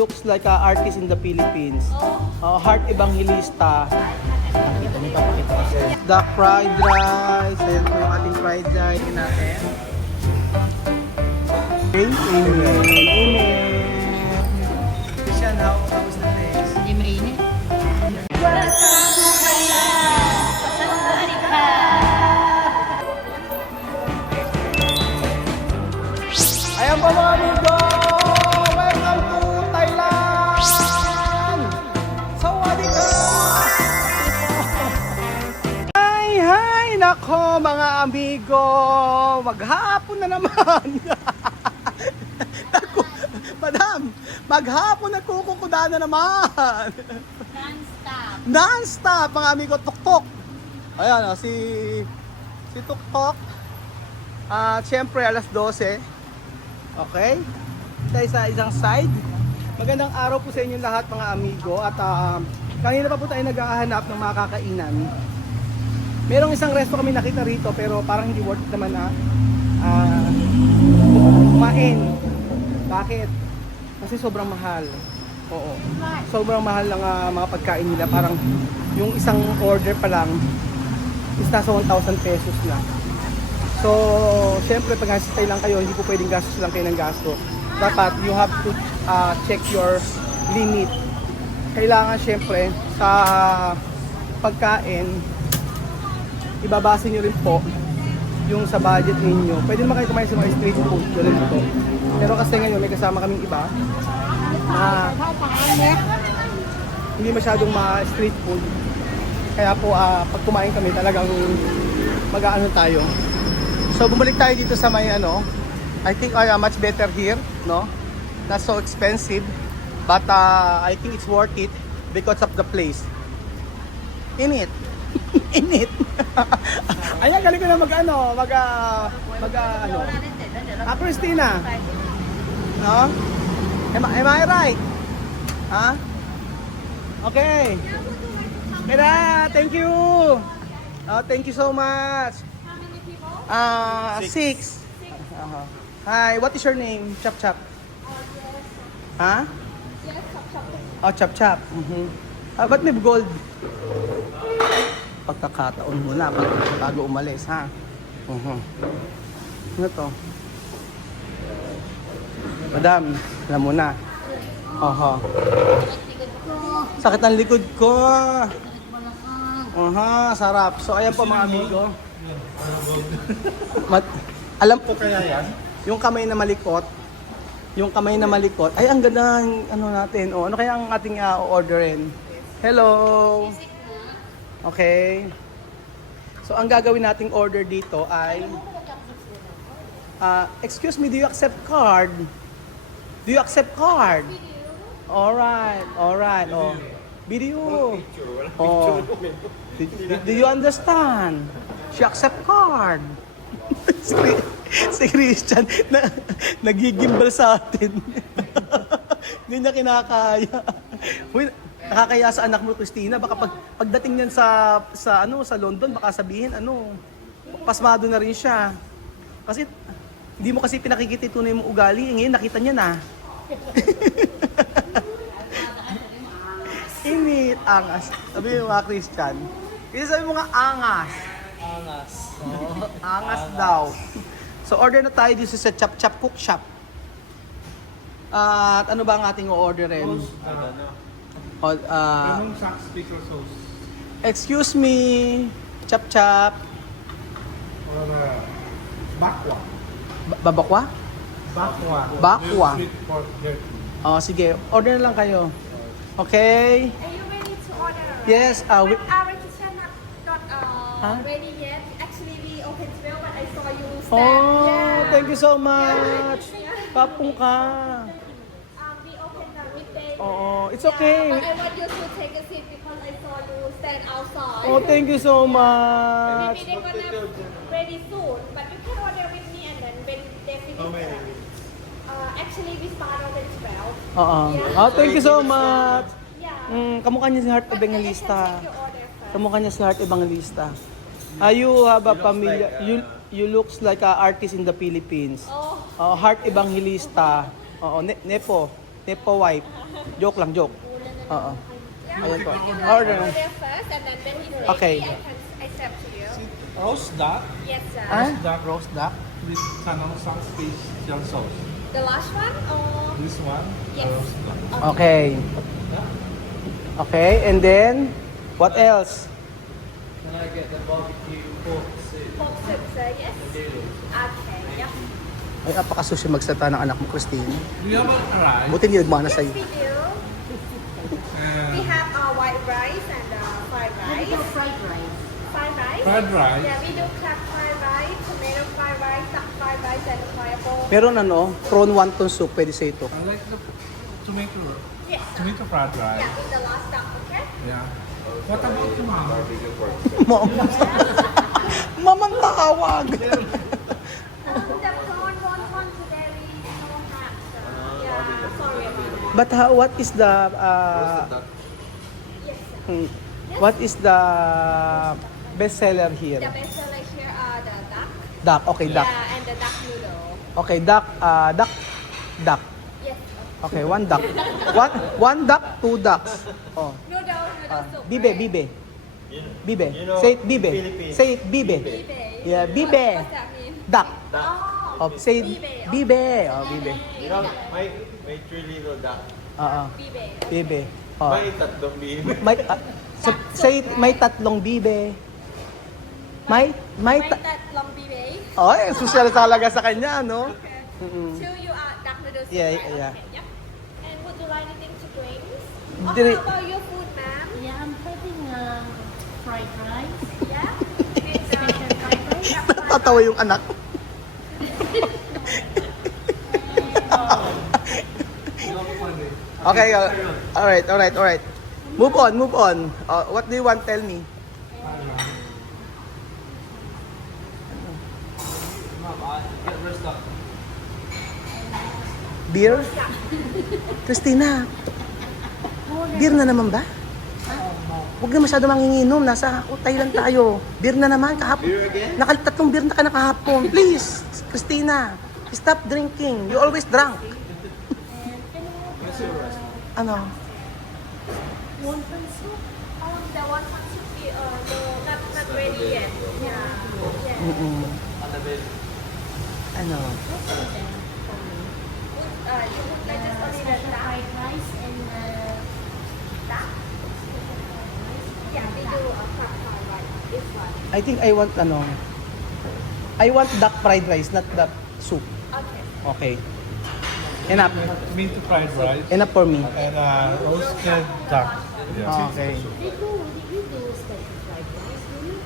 Looks like a artist in the Philippines. Heart Evangelista. The fried rice. Ayan po yung ating fried rice natin. Amen. Amen. Christian, how's the taste? Hindi mainit. Ayan po mga amigo! Welcome to Thailand! Sawadika! Hi! Nako mga amigo! Maghapon na naman! Naku, madam! Maghapon na kukukuda na naman! Non-stop. Non-stop mga amigo! Tuktok! Ayan o, si Tuktok. Siyempre alas 12. Okay? Tayo sa isang side. Magandang araw po sa inyo lahat mga amigo. At kanina pa po tayo naghahanap ng mga kakainan. Merong isang resto kami nakita rito pero parang hindi worth it naman na kumain. Bakit? Kasi sobrang mahal. Oo. Sobrang mahal ng mga pagkain nila. Parang yung isang order pa lang is nasa 1,000 pesos na. So, syempre pag nasa lang kayo, hindi po pwedeng gastos lang kayo ng gasto. Dapat you have to check your limit. Kailangan syempre sa pagkain, ibabase nyo rin po yung sa budget ninyo. Pwede naman kayo kumain sa mga street food, ganun po. Pero kasi ngayon may kasama kaming iba hindi masyadong street food. Kaya po pag kumain kami talagang mag-aano tayo. So bumalik tayo dito sa may I think much better here, no? Not so expensive, but I think it's worth it because of the place. In it. Ayan, galing ko na Christina. No? Am I right? Huh? Okay. Kaya, thank you. Thank you so much. 6. Hi, what is your name? Chap Chap. Ha? Yes, chop. Oh, Chap Chap. Ba't may gold? Pagkakataon mo na bago umalis, ha? Ano to? Madam, alam mo na. Sakit ang likod ko. Sarap. So, ayan po mga amigo. Alam po kaya yan? Yung kamay na malikot. Ay, ang ganda ng natin. Ano kaya ang ating orderin? Hello. Okay. So, ang gagawin nating order dito ay excuse me, do you accept card? Alright. Oh. Video. Oh. Do you understand? She accept card. si Christian nagigimbal sa atin. Hindi niya kinakaya. Uy, nakakaya sa anak mo, Christina. Baka pagdating niyan sa London, baka sabihin pasmado na rin siya. Kasi hindi mo kasi pinakikita yung tunay mong ugali. Ngayon nakita niya na. Init, angas. Sabi mo mga Christian. Kasi sabi mo nga angas. Angas daw. So order na tayo dito sa Chap Chap Cook Shop. At ano ba ang ating o-orderin? Excuse me, Chap Chap. Bakwa. Babakwa? Bakwa. Sweet pork jerky. Sige, order na lang kayo. Okay? Are you ready to order? Yes, But our kitchen not Huh? ready yet. Actually, we opened 12, but I saw you stand. Oh, thank you so much. Papong ka. We opened the midday. Oo, it's okay. But I want you to take a seat because I saw you stand outside. Oh, thank you so much. Maybe they're gonna ready soon, but you can order with me and then when they finish. Actually, we start open 12. Thank you so much. Yeah. Kamukha niya si Heart But Evangelista. I can take your order first. Kamukha niya si Heart Evangelista. You have a familiar, you looks like a artist in the Philippines. Oh. Heart Evangelista. Oo, Nepo. Nepo wipe. Joke lang, joke. Oo. Yeah. Ayan po. You Order. order first and then when it's ready, Okay. I serve to you. Roast duck. Yes, sir. Ah? Duck Roast duck. with Sanong special sauce. The last one or This one, Yes. roast duck. Okay. Okay, and then, what else? Can I get the barbecue pork soup? pork soup, sir? Yes. Okay. Yep. Ay, apakasusi magsalita ng anak mo, Christine. Do you have a rice? Buti hindi nagmana Yes, sa'yo. we do. And We have white rice and fried rice. Fried rice. Fried rice. fried rice. Yeah, we do cracked fried rice, tomato fried rice, duck fried rice, and pineapple. Meron ano, prawn wonton soup, pwede sa ito. I like the tomato, Yes. sir. tomato fried rice. Yeah, in the last duck, okay? Yeah. What about tomorrow? Mamang tawag. The prawn wonton today we don't have, sir. Yeah, sorry about that. But what is the, Yes, sir. what is the best seller here? The best seller here are the duck. Duck, okay, duck. Yeah, and the duck noodle. Okay, duck, duck. Yes. Okay, one duck. One duck, two ducks. Oh. Noodle soup. Bibe, right? bibe. Bibe. You know, Say it, bibe. Philippines. Say it, bibe. Bibe. Yeah, bibe. What's that mean? Duck. Oh, Oh, say it, bibe. Oh, bibe. You know, may 3 little duck. Oo. bibe. Bibe. Oh. May tatlong bibe. May, say it, may tatlong bibe. May May ta- tatlong bibe. Oh, social talaga sa kanya, no? Okay. Mm-mm. Two you are duck noodle soup, Yeah, right? yeah. Okay, yep. And would you like anything to drink? Diri- How about your food, ma'am? Yeah, I'm having fried rice. Yeah? And, Special fried rice. Natatawa yung anak. Okay, alright. Move on. What do you want? Tell me. Beer? Christina, beer na naman ba? Huwag na masyado manginginom. Nasa Thailand tayo. Beer na naman. Beer again? Tatlong beer na ka na kahapon. Please, Christina, stop drinking. You always drunk. Ano? Wonton soup. the one from Suki, no, not ready yet. Yeah. Mm-mm. Ano? You would like just only the Special duck? fried rice and Duck? Yeah, we do a crab fried rice. This one. I think I want duck fried rice, not duck soup. Okay. Okay. Enough. Meat fried rice. Enough for me. And roasted duck. Yeah. Okay. they do special fried rice, do you?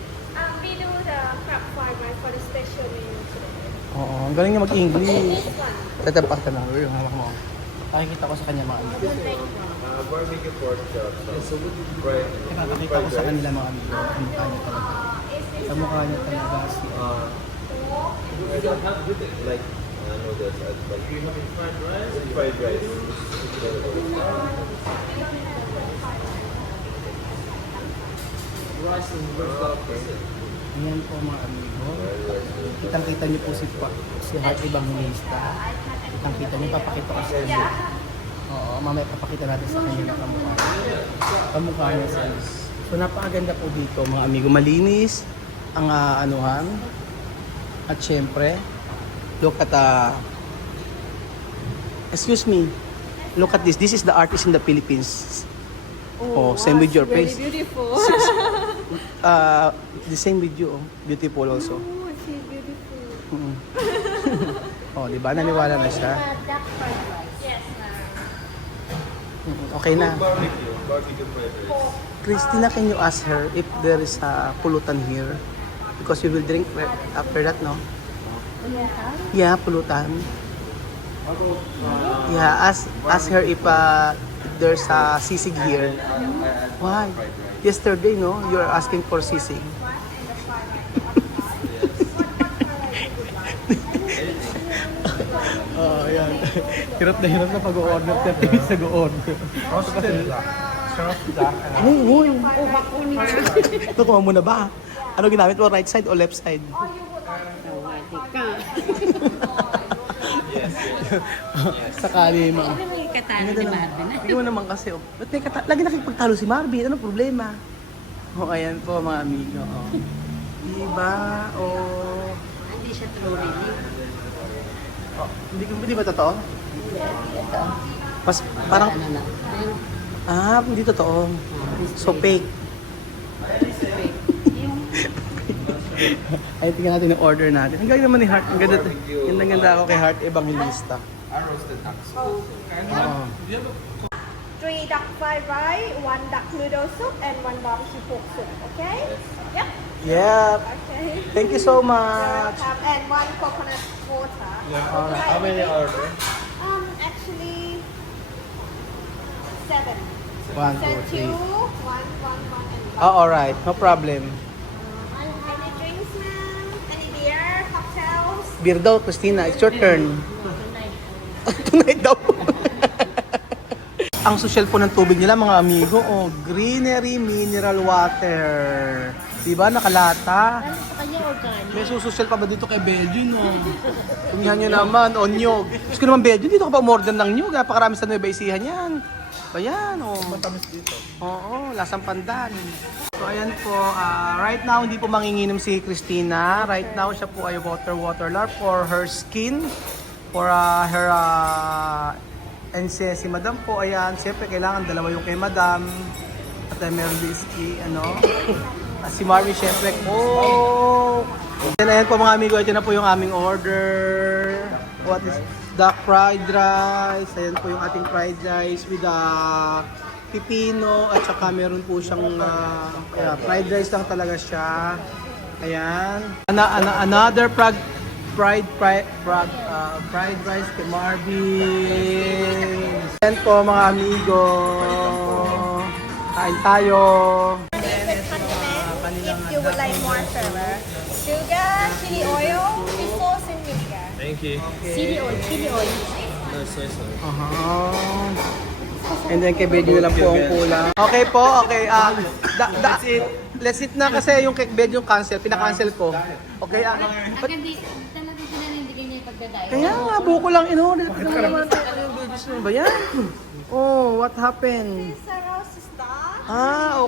We do the crab fried rice for the special menu today. Oo, ang galing niya mag-English. This one. Tatapak ka na. Yung hawak mo. Pakikita ko sa kanya mga amigo. Barbecue pork chop. Fried, Pakikita ko sa kanila mga amigo. Ang mukha niya talaga. Is this Sa mukha niya talaga si... like noodles as well. Fried rice? Fried rice. Ayan po mga amigo. Kitang-kita niyo po si Heart Evangelista. Kitang-kita niyo. Papakita ko sa inyo. Oo, mamaya papakita natin sa kanya na kamukha. Kamukha niya sa So napakaganda po dito mga amigo. Malinis ang anuhan. At syempre, look at excuse me. Look at this. This is the artist in the Philippines. Oh, same with your face. Beautiful. The same with you. Beautiful also. Oh, she's beautiful. Mm. Oh, di ba? Naniwala na siya. Duck fried rice. Yes, ma'am. Okay na. Barbecue fried rice. Christina, can you ask her if there is a pulutan here? Because you will drink after that, no? Yeah, pulutan. Yeah, ask her if there's a sisig here. Why? Yesterday, no? You are asking for sisig. Oh, yan. Hirap na pag-order. 30 minutes nag-order. Roasted duck. Served duck. Uy! Ito, kuha mo na ba? Ano ginamit mo? Right side o left side? Sakali, ma'am. katalo ni Marvin. Hindi mo naman kasi, oh. Ba't may lagi nakikipagtalo si Marvin? Ano problema? O, ayan po mga amigo. Oh. Diba? Oh. Hindi siya true really. Oh, hindi ba totoo? Pas, parang, Ano na. hindi totoo. So fake. Ay, tingnan natin yung order natin. Ang galing naman ni Heart. Ang ganda ako kay Heart Evangelista. Oo. 3 duck fried rice, 1 duck noodle soup, and 1 barbecue pork soup. Okay? Yep. Yep. Okay. Thank you so You're much. welcome. And 1 coconut water. Alright. How many order? Actually, 7. 1, So 2, 2, 1, 1, 1, 3. and 1. Oh, alright. No problem. Any drinks, ma'am? Any beer, cocktails? Beer daw, Christina. It's your turn. Tonight daw. Ang social po ng tubig nila mga amigo, oh, greenery mineral water. Diba, nakalata? Ano sa kanya organic? May susosyal pa ba dito kay Belgian, oh? Tingnan nyo naman, oh, nyog. Gusto ko naman Belgian, dito ka pa umorder ng nyog. Napakarami sa Nueva Ecija yan. Ayan, oh. Matamis dito. Oo, lasang pandan. So ayan po, right now hindi po manginginom si Christina. Right now siya po ay water lard for her skin, for her and si Madam po, ayan, siyempre kailangan dalawa yung kay Madam. At meron din si, si Marvin siyempre, Then ayan po mga amigo, ito na po yung aming order. What is duck fried rice? Ayan po yung ating fried rice with pipino at saka meron po siyang fried rice lang talaga siya. Ayan. Another fried rice kay Marvin. Ayan po mga amigo. Kain tayo. Favorite condiment, if you would like more flavor. Sugar, chili oil, fish sauce, and vinegar. Thank you. Chili oil, chili oil. Nice. And then kay Bedyo lang po ang kulang. Okay po, okay. Let's eat na kasi yung kay Bedyo cancel, pina-cancel ko. Okay, Ang hindi, talagang sila na hindi ganyan pagdadayo. kaya nga, buko lang in-order. Ano naman ba yan? Oh, what happened? Sa roast is done.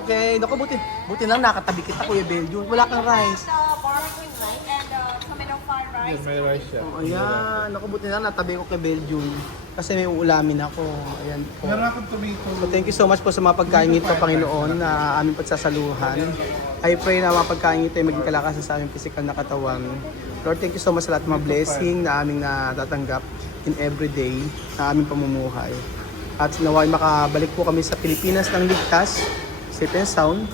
Okay. Naku, buti lang nakatabi kita, Kuya Belgium. Wala kang rice. The barbecue rice and tomato fried rice. May rice siya. Oh, ayan. Naku, buti lang natabi ko kay Belgium. Kasi may uulamin ako. Ayan po. Meron akong tomato. So, thank you so much po sa mga pagkain ito, Panginoon, na aming pagsasaluhan. I pray na mga pagkain ito ay maging kalakasan sa aming physical na katawan. Lord, thank you so much sa lahat ng mga blessing na aming natatanggap in every day na aming pamumuhay. At naway makabalik po kami sa Pilipinas ng ligtas, safe and sound.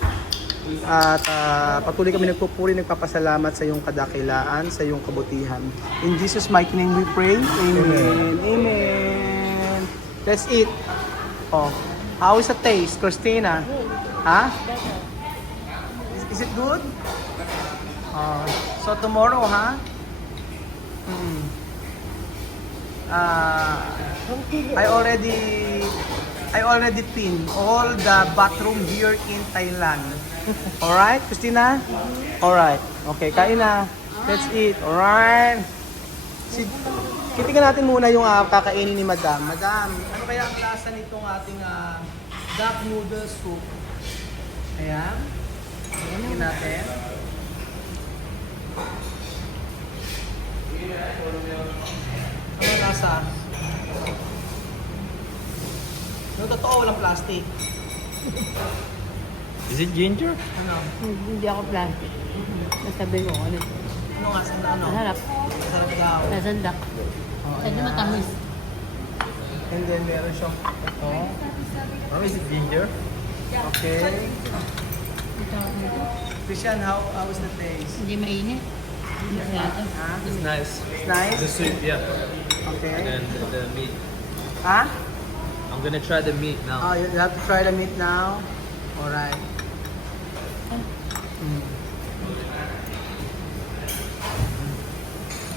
At patuloy kami nagpupuri, nagpapasalamat sa iyong kadakilaan, sa iyong kabutihan. In Jesus' mighty name we pray. Amen. Amen. Let's eat. Oh, how is the taste, Christina? Ha? Is it good? So tomorrow, ha? I already pinned all the bathroom here in Thailand. Alright, Christina? Alright. Okay, kain na. Let's eat. Alright. Titingnan natin muna yung kakainin ni Madam. Madam, ano kaya ang lasa nitong ating duck noodle soup? Ayan. Tingnan natin. Ano ang lasa? No, totoo, walang plastic. Is it ginger? Ano? Hindi ako plastic. Nasabi ko ano. Ano nga sa ano? Masarap. Masarap daw. Nasandak. Oh, Pwede ayan. matamis. And then meron siyang ito. Oh, is it ginger? Okay. Christian, how is the taste? Hindi mainit. Masyado. Ha? It's nice. It's nice? The soup, yeah. Okay. And the meat. Ha? I'm gonna try the meat now. Oh, you have to try the meat now. Alright.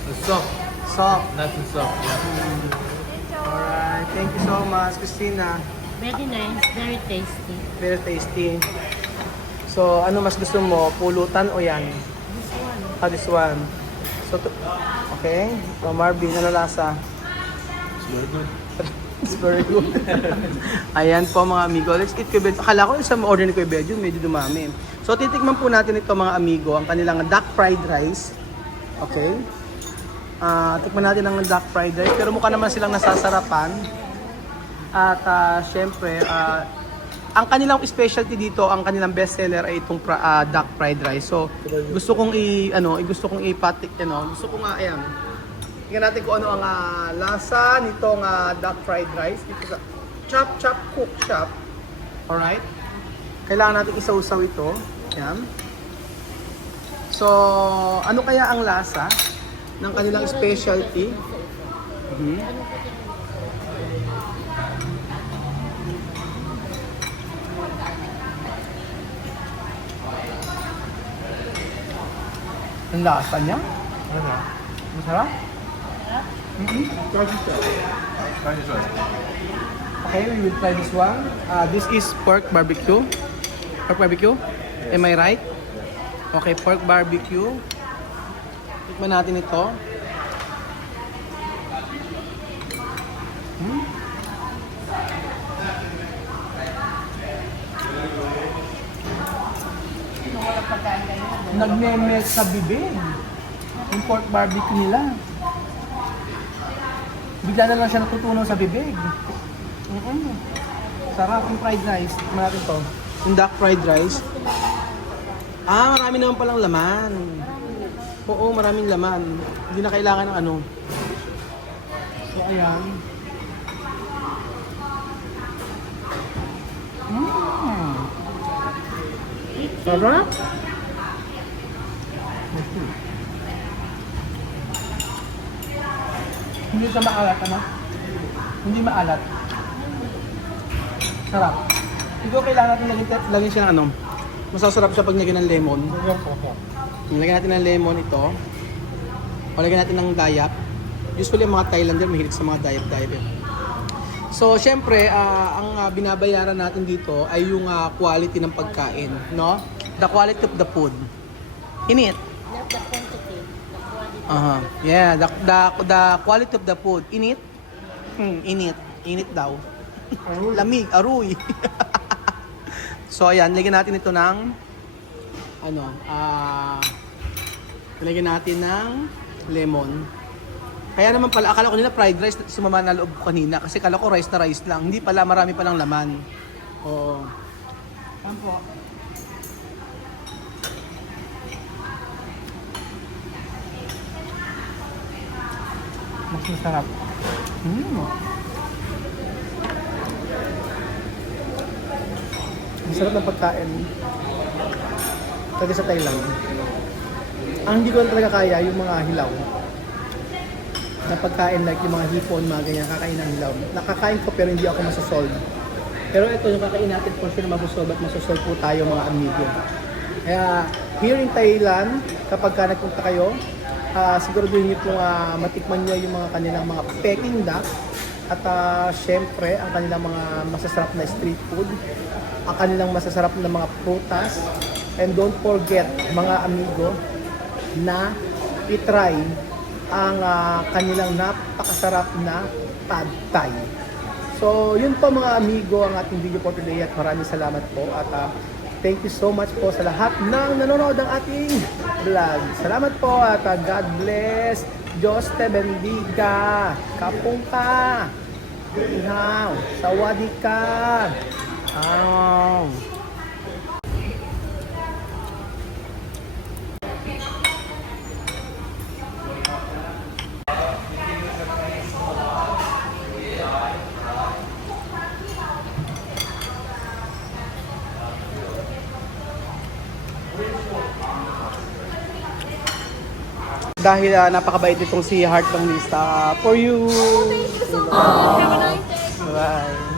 It's soft. Soft. Nice and soft, yeah. Alright. Thank you so much, Christina. Very nice. Very tasty. Very tasty. So, ano mas gusto mo? Pulutan o yan? This one. This one. So, okay. So, Marvin, ano lasa? It's very good. It's very good. Ayan po mga amigo. Let's eat Kuya Benjo. Akala ko isang order ni Kuya Benjo, medyo dumami. So titikman po natin ito mga amigo, ang kanilang duck fried rice. Okay? Tikman natin ang duck fried rice. Pero mukha naman silang nasasarapan. At syempre, ang kanilang specialty dito, ang kanilang bestseller ay itong duck fried rice. So gusto kong gusto kong ipatik, gusto kong ayan. Tingnan natin kung ano ang lasa nitong duck fried rice dito sa Chop Chop Cook Shop. Alright? Kailangan natin isausaw ito. Yan. So, ano kaya ang lasa ng kanilang specialty? Ang lasa niya? Ano? Masarap? Okay, we will try this one. This is pork barbecue. Pork barbecue? Am I right? Okay, pork barbecue. Tikman natin ito. Nagme-melt sa bibig. Yung pork barbecue nila. Bigla na lang siya natutunaw sa bibig. Sarap yung fried rice. Tikman natin to. Yung duck fried rice. Marami naman palang laman. Oo, maraming laman. Hindi na kailangan ng ano. So, ayan. Sarap. Hindi siya maalat, ano? Hindi maalat. Sarap. Ito kailangan natin lagyan siya ng ano. Masasarap siya pag nilagyan ng lemon. Lagyan natin ng lemon ito. O lagyan natin ng dayap. Usually ang mga Thailander mahilig sa mga dayap-dayap. So, syempre, ang binabayaran natin dito ay yung quality ng pagkain, no? The quality of the food. Init. Not the quantity, the quality. Yeah, the quality of the food. Init? Init. Init daw. Lamig, aruy. So, ayan, lagyan natin ito ng lagyan natin ng lemon. Kaya naman pala, akala ko nila fried rice, sumama na loob ko kanina. Kasi akala ko rice na rice lang. Hindi pala, marami palang laman. Oo. Saan po? Mas masarap. Masarap ng pagkain. Talaga sa Thailand. Ang hindi ko talaga kaya yung mga hilaw. Na pagkain like yung mga hipon, mga ganyan, kakain ng hilaw. Nakakain ko pero hindi ako masosolve. Pero ito yung kakain natin for sure na masosolve at masosolve po tayo mga amigo. Kaya here in Thailand, kapag ka nagpunta kayo, siguraduhin nyo pong matikman nyo yung mga kanilang mga Peking duck at syempre ang kanilang mga masasarap na street food, ang kanilang masasarap na mga prutas, and don't forget mga amigo na itry ang kanilang napakasarap na pad thai. So yun po mga amigo ang ating video for today at maraming salamat po at thank you so much po sa lahat ng nanonood ng ating vlog. Salamat po at God bless. Diyos te bendiga. Kapung ka. Ihaw. Sawadee ka. Dahil napakabait itong si Heart ng Lista. For you! Have a nice day. Bye!